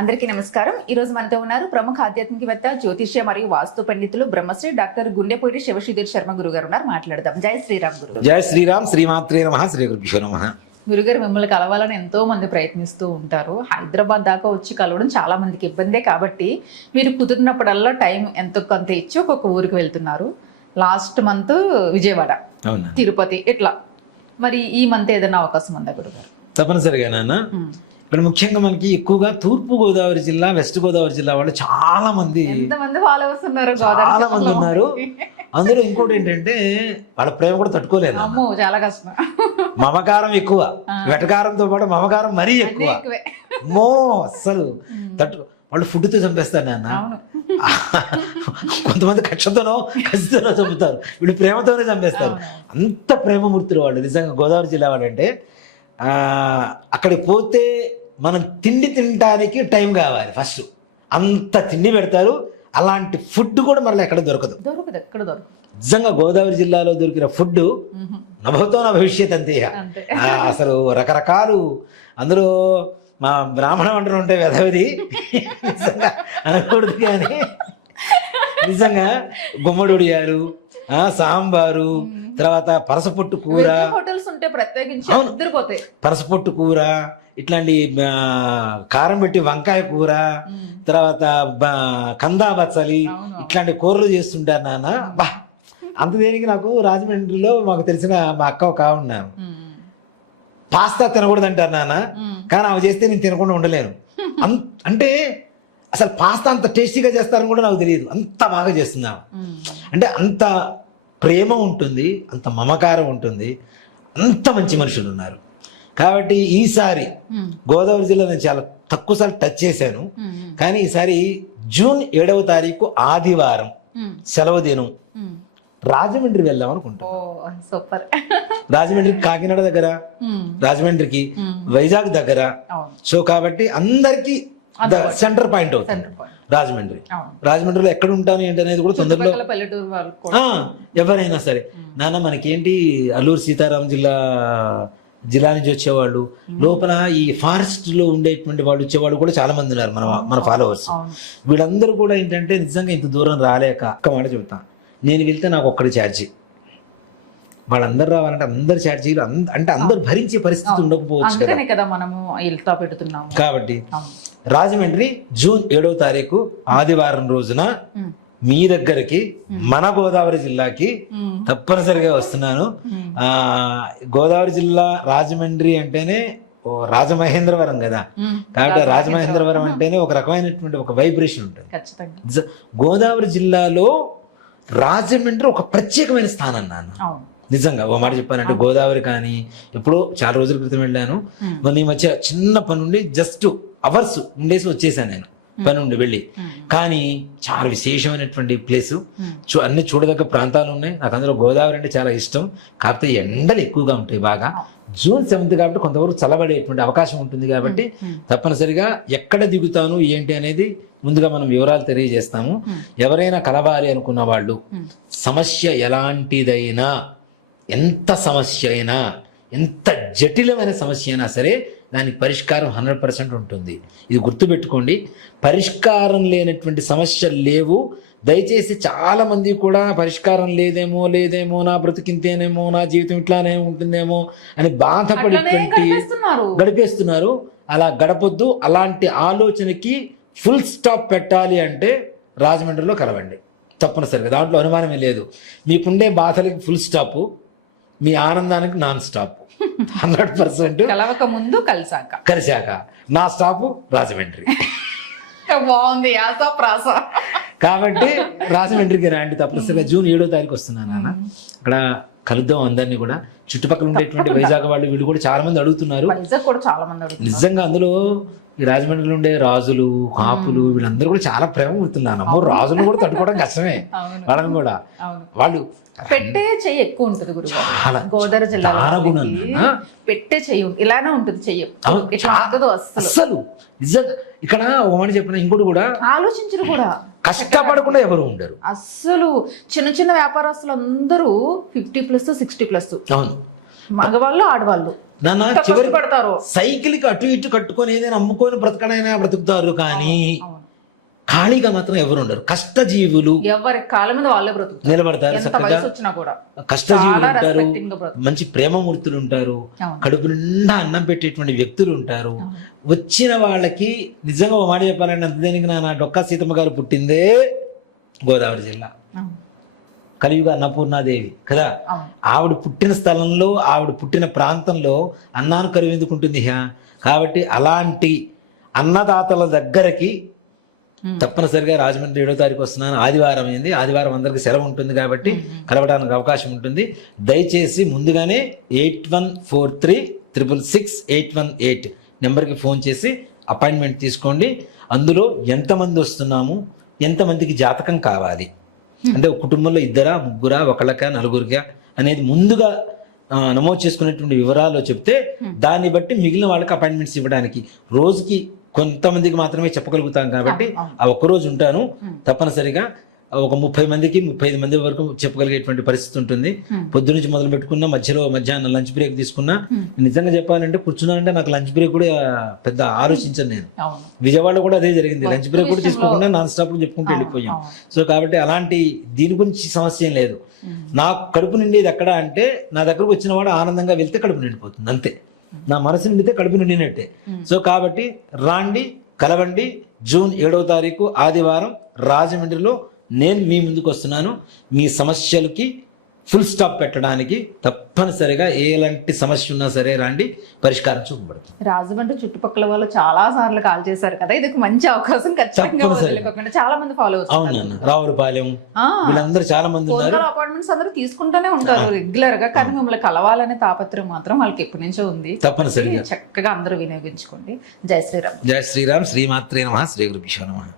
అందరికీ నమస్కారం. ఈ రోజు మనతో ఉన్నారు ప్రముఖ ఆధ్యాత్మికవేత్త, జ్యోతిష్య మరియు వాస్తు పండితులు బ్రహ్మశ్రీ డాక్టర్ గుండెపూడి శివశ్రీధర్ శర్మ గురుగారు ఉన్నారు. మాట్లాడదాం. జై శ్రీరామ్ గురు. జై శ్రీరామ్. శ్రీమాత్రే నమః. శ్రీ గురుభ్యో నమః. గురుగారు, మిమ్మల్ని కలవాలని ఎంతో మంది ప్రయత్నిస్తూ ఉంటారు. హైదరాబాద్ దాకా వచ్చి కలవడం చాలా మందికి ఇబ్బందే. కాబట్టి మీరు కుదిరినప్పుడల్లా టైం ఎంతో కొంత ఇచ్చి ఒక్కొక్క ఊరికి వెళ్తున్నారు. లాస్ట్ మంత్ విజయవాడ, తిరుపతి, ఇట్లా. మరి ఈ మంత్ ఏదైనా అవకాశం ఉందా గురుగారు? తప్పనిసరిగా నాన్న. ఇక్కడ ముఖ్యంగా మనకి ఎక్కువగా తూర్పు గోదావరి జిల్లా, వెస్ట్ గోదావరి జిల్లా వాళ్ళు చాలా మంది, ఎంతమంది ఫాలోవర్స్ ఉన్నారు, చాలా మంది ఉన్నారు. అందులో ఇంకోటి ఏంటంటే వాళ్ళ ప్రేమ కూడా తట్టుకోలేదు. అమ్మో, చాలా కష్టం. మమకారం ఎక్కువ, వెటకారంతో పాటు మమకారం మరీ ఎక్కువ. మో అస్సలు వాళ్ళు ఫుడ్తో చంపేస్తారు నాన్న. కొంతమంది కక్షతోనో కసితోనో చంపుతారు, వీళ్ళు ప్రేమతోనే చంపేస్తారు. అంత ప్రేమమూర్తులు వాళ్ళు నిజంగా గోదావరి జిల్లా వాళ్ళు. అంటే అక్కడికి పోతే మనం తిండి తినడానికి టైం కావాలి ఫస్ట్. అంత తిండి పెడతారు. అలాంటి ఫుడ్ కూడా మళ్ళీ ఎక్కడ దొరకదు. నిజంగా గోదావరి జిల్లాలో దొరికిన ఫుడ్ నభవతో నా భవిష్యత్ అంతే. అసలు రకరకాలు, అందులో మా బ్రాహ్మణ వంటలు ఉంటే వెధవిది నిజంగా అనకూడదు, కానీ నిజంగా గుమ్మడొడియాలు, సాంబారు, తర్వాత పరసపొట్టు కూర, పరసపొట్టు కూర, ఇట్లాంటి కారం పెట్టి వంకాయ కూర, తర్వాత కందా బచ్చలి, ఇట్లాంటి కూరలు చేస్తుంటారు నాన్న. బా, అంత దేనికి నాకు రాజమండ్రిలో మాకు తెలిసిన మా అక్క ఒక ఉన్నారు. పాస్తా తినకూడదు అంటారు నాన్న, కానీ అవి చేస్తే నేను తినకుండా ఉండలేను. అంటే అసలు పాస్తా అంత టేస్టీగా చేస్తారని కూడా నాకు తెలియదు, అంత బాగా చేస్తున్నాను. అంటే అంత ప్రేమ ఉంటుంది, అంత మమకారం ఉంటుంది, అంత మంచి మనుషులు ఉన్నారు. కాబట్టి ఈసారి గోదావరి జిల్లా నేను చాలా తక్కువసార్లు టచ్ చేశాను, కానీ ఈసారి జూన్ 7వ తారీఖు ఆదివారం సెలవు దినం రాజమండ్రి వెళ్దాం అనుకుంటాను. సూపర్. రాజమండ్రికి కాకినాడ దగ్గర, రాజమండ్రికి వైజాగ్ దగ్గర. సో కాబట్టి అందరికి సెంటర్ పాయింట్ అవుతుంది రాజమండ్రి. రాజమండ్రిలో ఎక్కడ ఉంటాను ఏంటి అనేది కూడా తొందరలో ఎవరైనా సరే. నాన్న మనకేంటి అల్లూరు సీతారాం జిల్లా నుంచి వచ్చేవాళ్ళు, లోపల ఈ ఫారెస్ట్ లో ఉండేటువంటి వాళ్ళు వచ్చేవాళ్ళు కూడా చాలా మంది ఉన్నారు మన ఫాలోవర్స్. వీళ్ళందరూ కూడా ఏంటంటే నిజంగా ఇంత దూరం రాలేక, ఒక్క మాట చెబుతా, నేను వెళ్తే నాకు ఒక్కడి ఛార్జీ, వాళ్ళందరూ రావాలంటే అందరు ఛార్జీలు, అంటే అందరు భరించే పరిస్థితి ఉండకపోవచ్చు కదా మనము పెడుతున్నాము. కాబట్టి రాజమండ్రి జూన్ 7వ తారీఖు ఆదివారం రోజున మీ దగ్గరికి, మన గోదావరి జిల్లాకి తప్పనిసరిగా వస్తున్నాను. గోదావరి జిల్లా రాజమండ్రి అంటేనే రాజమహేంద్రవరం కదా, కాబట్టి రాజమహేంద్రవరం అంటేనే ఒక రకమైనటువంటి ఒక వైబ్రేషన్ ఉంటుంది. గోదావరి జిల్లాలో రాజమండ్రి ఒక ప్రత్యేకమైన స్థానం నాన్న. నిజంగా ఓ మాట చెప్పానంటే, గోదావరి కానీ ఎప్పుడో చాలా రోజుల క్రితం వెళ్ళాను. మొన్న ఈ మధ్య చిన్న పని నుండి జస్ట్ అవర్స్ ఉండేసి వచ్చేసాను నేను, పని నుండి వెళ్ళి. కానీ చాలా విశేషమైనటువంటి ప్లేసు, అన్ని చూడదగ్గ ప్రాంతాలు ఉన్నాయి. నాకు అందులో గోదావరి అంటే చాలా ఇష్టం. కాకపోతే ఎండలు ఎక్కువగా ఉంటాయి బాగా. జూన్ 7th కాబట్టి కొంతవరకు చల్లబడేటువంటి అవకాశం ఉంటుంది. కాబట్టి తప్పనిసరిగా ఎక్కడ దిగుతాను ఏంటి అనేది ముందుగా మనం వివరాలు తెలియజేస్తాము. ఎవరైనా కలవాలి అనుకున్న వాళ్ళు, సమస్య ఎలాంటిదైనా, ఎంత సమస్య అయినా, ఎంత జటిలమైన సమస్య అయినా సరే దానికి పరిష్కారం 100% ఉంటుంది. ఇది గుర్తుపెట్టుకోండి. పరిష్కారం లేనటువంటి సమస్యలు లేవు. దయచేసి చాలా మంది కూడా పరిష్కారం లేదేమో, నా బ్రతికింతేనేమో, నా జీవితం ఇట్లానే ఉంటుందేమో అని బాధపడేటువంటి గడిపేస్తున్నారు. అలా గడపొద్దు. అలాంటి ఆలోచనకి ఫుల్ స్టాప్ పెట్టాలి అంటే రాజమండ్రిలో కలవండి తప్పనిసరిగా, దాంట్లో అనుమానమే లేదు. మీకుండే బాధలకి ఫుల్ స్టాప్, మీ ఆనందానికి నాన్ స్టాప్. 100% కలవక ముందు కలిశాక నా స్టాప్ రాజమండ్రి. బాగుంది. కాబట్టి రాజమండ్రికి రండి తప్పనిసరిగా. జూన్ 7వ తారీఖు వస్తున్నాను నాన్న. అక్కడ కలుద్దాం అందరినీ కూడా. చుట్టుపక్కల ఉండేటువంటి వైజాగ్ వాళ్ళు వీళ్ళు కూడా చాలా మంది అడుగుతున్నారు. నిజంగా అందులో ఈ రాజమండ్రిలో ఉండే రాజులు, కాపులు, వీళ్ళందరూ కూడా చాలా ప్రేమ పుడుతున్నారు. అమ్మో, రాజులు కూడా తట్టుకోవడం కష్టమే వాళ్ళని కూడా. వాళ్ళు పెట్టే చెయ్యి ఎక్కువ ఉంటుంది గురుగారు. గోదావరి జిల్లాలో పెట్టే చెయ్యి ఇలానే ఉంటుంది. చెయ్యి అస్సలు నిజంగా ఇక్కడ ఒకటి చెప్పిన, ఇంకోటి కూడా ఆలోచించరు కూడా, కష్టపడకుండా ఎవరు ఉండరు అస్సలు. చిన్న చిన్న వ్యాపారస్తులు అందరూ 50+, 60+. అవును. మగవాళ్ళు ఆడవాళ్ళు నాన్న ఎంత చివరి కష్టపడతారో. సైకిల్కి అటు ఇటు కట్టుకొని ఏదైనా అమ్ముకొని బ్రతకడైనా బ్రతుకుతారు, కానీ అవును. ఖాళీగా మాత్రం ఎవరు ఉండరు. కష్టజీవులు ఎవరి కాళ్ళ మీద వాళ్ళే బ్రతుకుతారు, నిలబడతారు, ఎంత చక్కగా వయసు వచ్చినా కూడా కష్టజీవులు చాలా ఉంటారు, respecting గా బ్రతుకుతారు. మంచి ప్రేమమూర్తులు ఉంటారు, అవును. కడుపు నిండా అన్నం పెట్టేటువంటి వ్యక్తులు ఉంటారు. వచ్చిన వాళ్ళకి నిజంగా ఒక మాట చెప్పాలంటే అంతదేనికి నా డొక్కా సీతమ్మ గారు పుట్టిందే గోదావరి జిల్లా, అవును. కలియుగ అన్నపూర్ణాదేవి కదా. అవును. ఆవిడ పుట్టిన స్థలంలో, ఆవిడ పుట్టిన ప్రాంతంలో అన్నాను కరువు ఎందుకు ఉంటుంది కాబట్టి అలాంటి అన్నదాతల దగ్గరకి తప్పనిసరిగా రాజమండ్రి 7వ తారీఖు వస్తున్నాను. ఆదివారం అయింది, ఆదివారం అందరికి సెలవు ఉంటుంది కాబట్టి కలవడానికి అవకాశం ఉంటుంది. దయచేసి ముందుగానే 8143666818 నెంబర్కి ఫోన్ చేసి అపాయింట్మెంట్ తీసుకోండి. అందులో ఎంతమంది వస్తున్నాము, ఎంతమందికి జాతకం కావాలి, అంటే ఒక కుటుంబంలో 2, 3, 1, 4 అనేది ముందుగా నమోదు చేసుకునేటువంటి వివరాలు చెప్తే దాన్ని బట్టి మిగిలిన వాళ్ళకి అపాయింట్మెంట్స్ ఇవ్వడానికి రోజుకి కొంతమందికి మాత్రమే చెప్పగలుగుతాం కాబట్టి ఆ ఒక్కరోజు ఉంటాను. తప్పనిసరిగా ఒక 30 మందికి 35 మంది వరకు చెప్పగలిగేటువంటి పరిస్థితి ఉంటుంది. పొద్దు నుంచి మొదలు పెట్టుకున్నా, మధ్యలో మధ్యాహ్నం లంచ్ బ్రేక్ తీసుకున్నా, నిజంగా చెప్పాలంటే కూర్చున్నానంటే నాకు లంచ్ బ్రేక్ కూడా పెద్ద ఆలోచించను నేను. విజయవాడలో కూడా అదే జరిగింది, లంచ్ బ్రేక్ కూడా తీసుకోకుండా నాన్ స్టాప్ చెప్పుకుంటూ వెళ్ళిపోయాం. సో కాబట్టి అలాంటి దీని గురించి సమస్య ఏం లేదు. నాకు కడుపు నిండేది ఎక్కడ అంటే, నా దగ్గరకు వచ్చిన వాడు ఆనందంగా వెళ్తే కడుపు నిండిపోతుంది అంతే. నా మనసు నిండితే కడుపు నిండినట్టే. సో కాబట్టి రాండి, కలవండి. జూన్ 7వ తారీఖు ఆదివారం రాజమండ్రిలో నేను మీ ముందుకు వస్తున్నాను. మీ సమస్యలకి ఫుల్ స్టాప్ పెట్టడానికి తప్పనిసరిగా ఎలాంటి సమస్య ఉన్నా సరే రండి, పరిష్కారం చూపబడుతుంది. రాజమండ్రి చుట్టుపక్కల వాళ్ళు చాలా సార్లు కాల్ చేశారు కదా, ఇది ఒక మంచి అవకాశం. ఖచ్చితంగా వదిలేకోకుండా చాలా మంది ఫాలో అవునన్న, రావులపాలెం వీళ్ళందరూ చాలా మంది ఉన్నారు. అపాయింట్మెంట్స్ అందరూ తీసుకుంటూనే ఉంటారు రెగ్యులర్ గా, కానీ మిమ్మల్ని కలవాలనే తాపత్రయం మాత్రం వాళ్ళకి ఎప్పటి నుంచో ఉంది. తప్పనిసరిగా చక్కగా అందరూ వినియోగించుకోండి. జై శ్రీరామ్. జై శ్రీరామ్. శ్రీమాత్రే నమః. శ్రీ గురుభ్యో నమః.